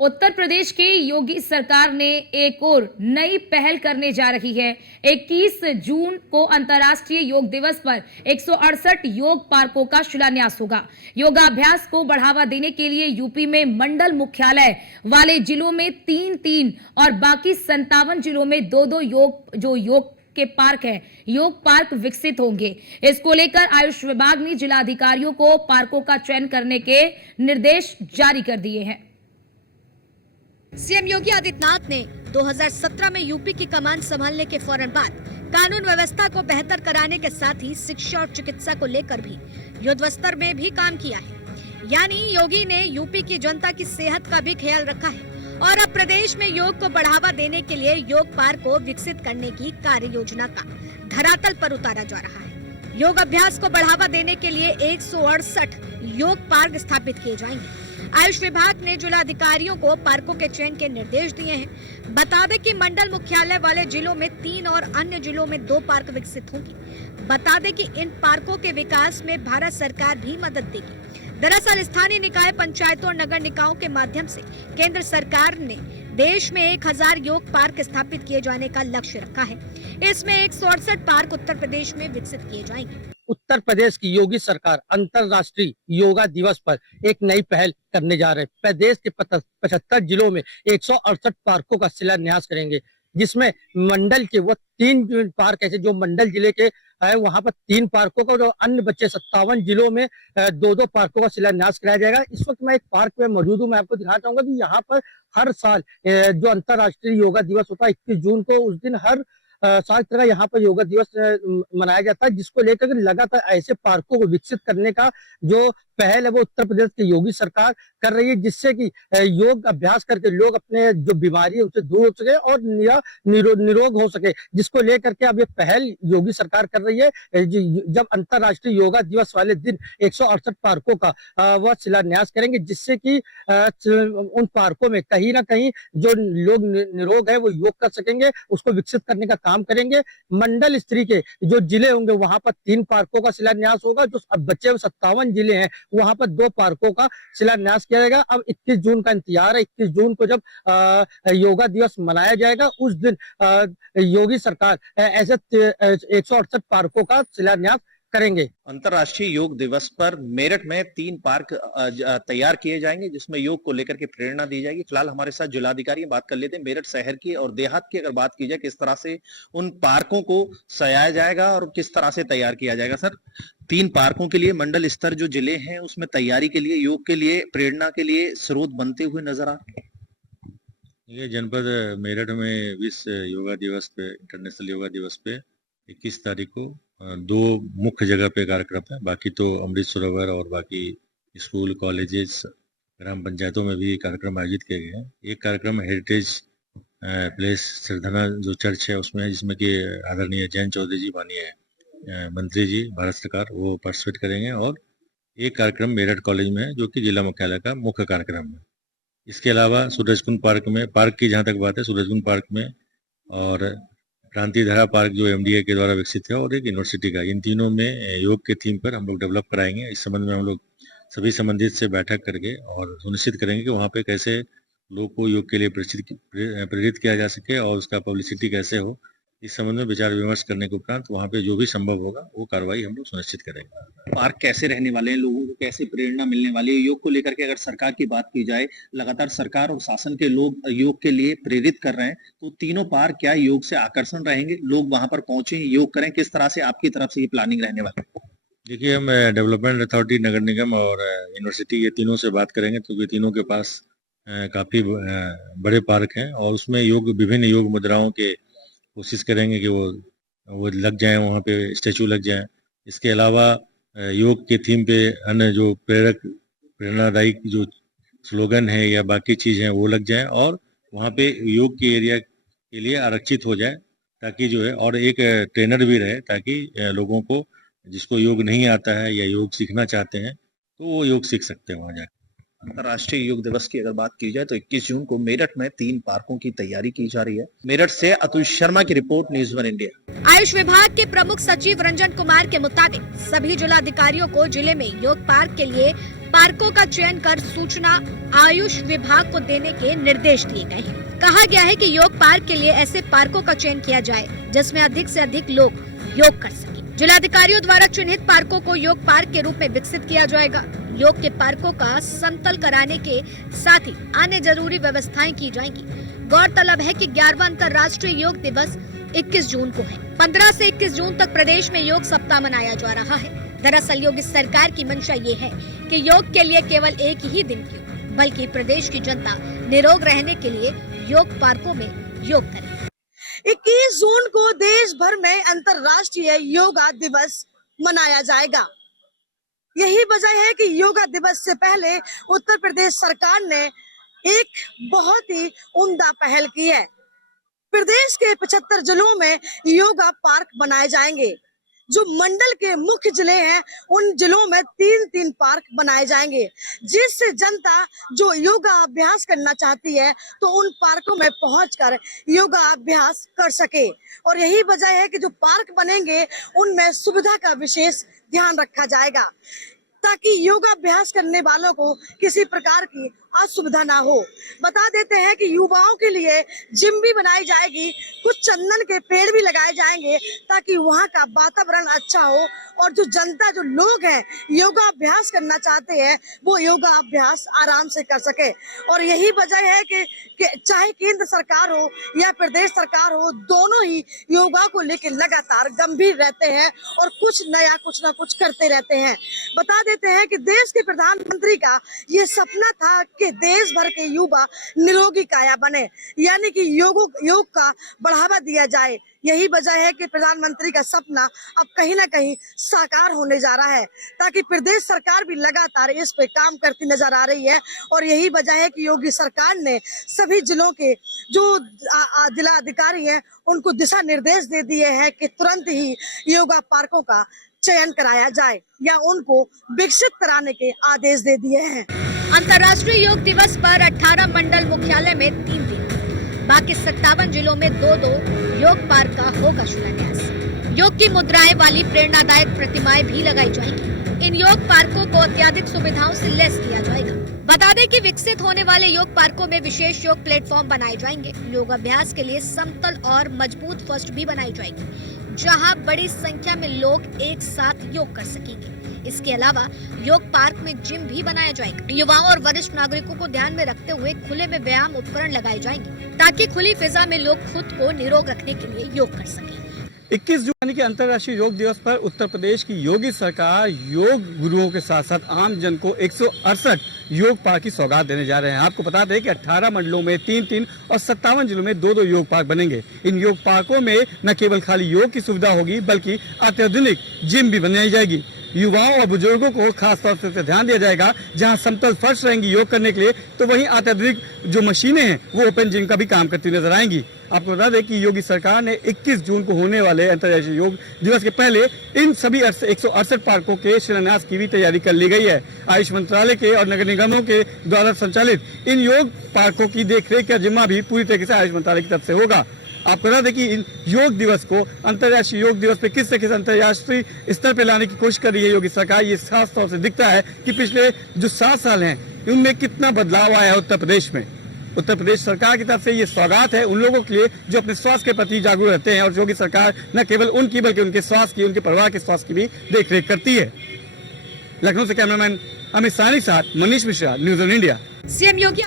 उत्तर प्रदेश की योगी सरकार ने एक और नई पहल करने जा रही है। 21 जून को अंतर्राष्ट्रीय योग दिवस पर 168 योग पार्कों का शिलान्यास होगा। योगाभ्यास को बढ़ावा देने के लिए यूपी में मंडल मुख्यालय वाले जिलों में 3-3 और बाकी 57 जिलों में 2-2 योग के पार्क है, योग पार्क विकसित होंगे। इसको लेकर आयुष विभाग ने जिलाधिकारियों को पार्कों का चयन करने के निर्देश जारी कर दिए हैं। सीएम योगी आदित्यनाथ ने 2017 में यूपी की कमान संभालने के फौरन बाद कानून व्यवस्था को बेहतर कराने के साथ ही शिक्षा और चिकित्सा को लेकर भी युद्ध स्तर में भी काम किया है। यानी योगी ने यूपी की जनता की सेहत का भी ख्याल रखा है और अब प्रदेश में योग को बढ़ावा देने के लिए योग पार्क को विकसित करने की कार्य योजना का धरातल पर उतारा जा रहा है। योग अभ्यास को बढ़ावा देने के लिए 168 योग पार्क स्थापित किए जाएंगे। आयुष विभाग ने जिलाधिकारियों को पार्कों के चयन के निर्देश दिए हैं। बता दें कि मंडल मुख्यालय वाले जिलों में 3 और अन्य जिलों में 2 पार्क विकसित होंगे। बता दें कि इन पार्कों के विकास में भारत सरकार भी मदद देगी। दरअसल स्थानीय निकाय, पंचायतों और नगर निकायों के माध्यम से केंद्र सरकार ने देश में 1000 योग पार्क स्थापित किए जाने का लक्ष्य रखा है। इसमें 168 पार्क उत्तर प्रदेश में विकसित किए जाएंगे। उत्तर प्रदेश की योगी सरकार अंतर्राष्ट्रीय योगा दिवस पर एक नई पहल करने जा रहे हैं। प्रदेश के 75 जिलों में 168 पार्कों का शिलान्यास करेंगे, जिसमें मंडल के वो 3 पार्क ऐसे जो मंडल जिले के है वहां पर 3 पार्कों का, और अन्य बच्चे 57 जिलों में 2-2 पार्कों का शिलान्यास कराया जाएगा। इस वक्त मैं एक पार्क में मौजूद हूँ। मैं आपको दिखाना चाहूंगा कि यहाँ पर हर साल जो अंतर्राष्ट्रीय योगा दिवस होता है 21 जून को, उस दिन हर साल तरह यहाँ पर योगा दिवस मनाया जाता है, जिसको लेकर लगातार ऐसे पार्कों को विकसित करने का जो पहल है वो उत्तर प्रदेश की योगी सरकार कर रही है, जिससे कि योग अभ्यास करके लोग अपने जो बीमारी है उससे दूर हो सके और निरोग हो सके, जिसको लेकर के अब ये पहल योगी सरकार कर रही है। जब अंतर्राष्ट्रीय योगा दिवस वाले दिन 168 पार्कों का वह शिलान्यास करेंगे, जिससे कि उन पार्कों में कहीं ना कहीं जो लोग निरोग है वो योग कर सकेंगे, उसको विकसित करने का काम करेंगे। मंडल स्तरीय के जो जिले होंगे वहां पर 3 पार्कों का शिलान्यास होगा। जो अब बचे 57 जिले हैं वहां पर 2 पार्कों का शिलान्यास किया जाएगा। अब 21 जून का इंतजार है। 21 जून को जब योगा दिवस मनाया जाएगा उस दिन योगी सरकार ऐसे 168 पार्कों का शिलान्यास करेंगे। अंतर्राष्ट्रीय योग दिवस पर मेरठ में 3 पार्क तैयार किए जाएंगे, जिसमें योग को लेकर के प्रेरणा दी जाएगी। फिलहाल हमारे साथ जिलाधिकारी बात कर लेते हैं। मेरठ शहर की और देहात की अगर बात की जाए, किस तरह से उन पार्कों को सजाया जाएगा और किस तरह से तैयार किया जाएगा। सर, 3 पार्कों के लिए मंडल स्तर जो जिले हैं उसमें तैयारी के लिए, योग के लिए, प्रेरणा के लिए स्रोत बनते हुए नजर आ रहे हैं। ये जनपद मेरठ में विश्व योगा दिवस पे, इंटरनेशनल योगा दिवस पे 21 तारीख को 2 मुख्य जगह पे कार्यक्रम है। बाकी तो अमृत सरोवर और बाकी स्कूल, कॉलेजेस, ग्राम पंचायतों में भी कार्यक्रम आयोजित किए गए हैं। एक कार्यक्रम हेरिटेज प्लेस सिरधना जो चर्च है उसमें है, जिसमें कि आदरणीय जयंत चौधरी जी माननीय मंत्री जी भारत सरकार वो पार्टिसिपेट करेंगे। और एक कार्यक्रम मेरठ कॉलेज में है जो कि जिला मुख्यालय का मुख्य कार्यक्रम है। इसके अलावा सूरजकुंड पार्क में, पार्क की जहाँ तक बात है, सूरजकुंड पार्क में और क्रांति धारा पार्क जो एमडीए के द्वारा विकसित है और एक यूनिवर्सिटी का, इन तीनों में योग के थीम पर हम लोग डेवलप कराएंगे। इस संबंध में हम लोग सभी संबंधित से बैठक करके और सुनिश्चित करेंगे कि वहाँ पे कैसे लोगों को योग के लिए प्रेरित किया जा सके और उसका पब्लिसिटी कैसे हो। इस संबंध में विचार विमर्श करने के उपरांत वहाँ पे जो भी संभव होगा वो कार्रवाई हम लोग सुनिश्चित करेंगे। पार्क कैसे रहने वाले हैं, लोगों को कैसे प्रेरणा मिलने वाली है योग को लेकर के? अगर सरकार की बात की जाए, लगातार सरकार और शासन के लोग योग के लिए प्रेरित कर रहे हैं, तो तीनों पार्क क्या योग से आकर्षण रहेंगे? लोग वहां पर पहुंचे, योग करें, किस तरह से आपकी तरफ से ये प्लानिंग रहने वाली है? देखिए, हम डेवलपमेंट अथॉरिटी, नगर निगम और यूनिवर्सिटी, ये तीनों से बात करेंगे, क्योंकि तीनों के पास काफी बड़े पार्क हैं और उसमें विभिन्न योग मुद्राओं के कोशिश करेंगे कि वो लग जाएं, वहाँ पे स्टैचू लग जाएं। इसके अलावा योग के थीम पे अन्य जो प्रेरणादायी जो स्लोगन है या बाकी चीज़ हैं वो लग जाएं और वहाँ पे योग के एरिया के लिए आरक्षित हो जाए, ताकि जो है, और एक ट्रेनर भी रहे, ताकि लोगों को जिसको योग नहीं आता है या योग सीखना चाहते हैं तो वो योग सीख सकते हैं वहाँ जाकर। अंतर्राष्ट्रीय योग दिवस की अगर बात की जाए तो 21 जून को मेरठ में 3 पार्कों की तैयारी की जा रही है। मेरठ से अतुल शर्मा की रिपोर्ट, न्यूज़ 1 इंडिया। आयुष विभाग के प्रमुख सचिव रंजन कुमार के मुताबिक सभी जिलाधिकारियों को जिले में योग पार्क के लिए पार्कों का चयन कर सूचना आयुष विभाग को देने के निर्देश दिए गए हैं। कहा गया है कि योग पार्क के लिए ऐसे पार्कों का चयन किया जाए जिसमें अधिक से अधिक लोग योग कर सकें। जिलाधिकारियों द्वारा चिन्हित पार्कों को योग पार्क के रूप में विकसित किया जाएगा। योग के पार्कों का समतल कराने के साथ ही अन्य जरूरी व्यवस्थाएं की जाएंगी। गौरतलब है कि 11वां अंतर्राष्ट्रीय योग दिवस 21 जून को है। 15 से 21 जून तक प्रदेश में योग सप्ताह मनाया जा रहा है। दरअसल योगी सरकार की मंशा ये है कि योग के लिए केवल एक ही दिन क्यों, बल्कि प्रदेश की जनता निरोग रहने के लिए योग पार्कों में योग करे। 21 जून को देश भर में अंतर्राष्ट्रीय योगा दिवस मनाया जाएगा। यही वजह है कि योगा दिवस से पहले उत्तर प्रदेश सरकार ने एक बहुत ही उम्दा पहल की है। प्रदेश के 75 जिलों में योगा पार्क बनाए जाएंगे। जो मंडल के मुख्य जिले हैं उन जिलों में 3-3 पार्क बनाए जाएंगे, जिससे जनता जो योगा अभ्यास करना चाहती है तो उन पार्कों में पहुंचकर योगा अभ्यास कर सके। और यही वजह है कि जो पार्क बनेंगे उनमें सुविधा का विशेष ध्यान रखा जाएगा ताकि योगाभ्यास करने वालों को किसी प्रकार की असुविधा ना हो। बता देते हैं कि युवाओं के लिए जिम भी बनाई जाएगी, कुछ चंदन के पेड़ भी लगाए जाएंगे ताकि वहाँ का वातावरण अच्छा हो और जो जनता जो लोग हैं योगा अभ्यास करना चाहते हैं वो योगा अभ्यास आराम से कर सके। और यही वजह है कि चाहे केंद्र सरकार हो या प्रदेश सरकार हो, दोनों ही योगा को लेकर लगातार गंभीर रहते हैं और कुछ नया कुछ ना कुछ करते रहते हैं। बता देते हैं कि देश के प्रधानमंत्री का ये सपना था कि देश भर के युवा निरोगी काया बने, यानी कि योग का बढ़ावा दिया जाए। यही वजह है कि प्रधानमंत्री का सपना अब कहीं ना कहीं साकार होने जा रहा है, ताकि प्रदेश सरकार भी लगातार इस पे काम करती नजर आ रही है। और यही वजह है कि योगी सरकार ने सभी जिलों के जो जिला अधिकारी हैं उनको दिशा निर्देश दे दिए हैं कि तुरंत ही योगा पार्कों का चयन कराया जाए या उनको विकसित कराने के आदेश दे दिए हैं। अंतर्राष्ट्रीय योग दिवस पर 18 मंडल मुख्यालय में 3 दिन, बाकी 57 जिलों में 2-2 योग पार्क का होगा शिलान्यास। योग की मुद्राएं वाली प्रेरणादायक प्रतिमाएं भी लगाई जाएंगी। इन योग पार्कों को अत्याधिक सुविधाओं से लैस किया जाएगा। बता दें कि विकसित होने वाले योग पार्कों में विशेष योग प्लेटफॉर्म बनाए जाएंगे। योग अभ्यास के लिए समतल और मजबूत फर्श भी बनाई जाएगी, जहां बड़ी संख्या में लोग एक साथ योग कर सकेंगे। इसके अलावा योग पार्क में जिम भी बनाया जाएगा। युवाओं और वरिष्ठ नागरिकों को ध्यान में रखते हुए खुले में व्यायाम उपकरण लगाए जाएंगे ताकि खुली फिजा में लोग खुद को निरोग रखने के लिए योग कर सकें। 21 जून के अंतर्राष्ट्रीय योग दिवस पर उत्तर प्रदेश की योगी सरकार योग गुरुओं के साथ साथ आम जन को 168 योग पार्क की सौगात देने जा रहे हैं। आपको बता दें कि 18 मंडलों में 3-3 और 57 जिलों में 2-2 योग पार्क बनेंगे। इन योग पार्कों में न केवल खाली योग की सुविधा होगी बल्कि अत्याधुनिक जिम भी बनाई जाएगी। युवाओं और बुजुर्गों को खास तौर से ध्यान दिया जाएगा। जहां समतल फर्श रहेंगी योग करने के लिए, तो वहीं अत्याधुनिक जो मशीनें हैं वो ओपन जिम का भी काम करती नजर आएंगी। आपको बता दें कि योगी सरकार ने 21 जून को होने वाले अंतर्राष्ट्रीय योग दिवस के पहले इन सभी 168 पार्कों के शिलान्यास की भी तैयारी कर ली गई है। आयुष मंत्रालय के और नगर निगमों के द्वारा संचालित इन योग पार्कों की देखरेख का जिम्मा भी पूरी तरीके से आयुष मंत्रालय की तरफ से होगा। आपको बता दें कि इन योग दिवस को अंतर्राष्ट्रीय योग दिवस पे किस तरह से अंतर्राष्ट्रीय स्तर पे लाने की कोशिश कर रही है योगी सरकार। ये खास तौर से दिखता है कि पिछले जो 7 साल हैं उनमें कितना बदलाव आया है उत्तर प्रदेश में। उत्तर प्रदेश सरकार की तरफ से ये सौगात है उन लोगों के लिए जो अपने स्वास्थ्य के प्रति जागरूक रहते हैं और योगी सरकार न केवल उनकी बल्कि उनके स्वास्थ्य की, उनके परिवार के स्वास्थ्य की भी देखरेख करती है। लखनऊ से कैमरामैन अमित सानी के साथ Manish Mishra, news on India. CM Yogi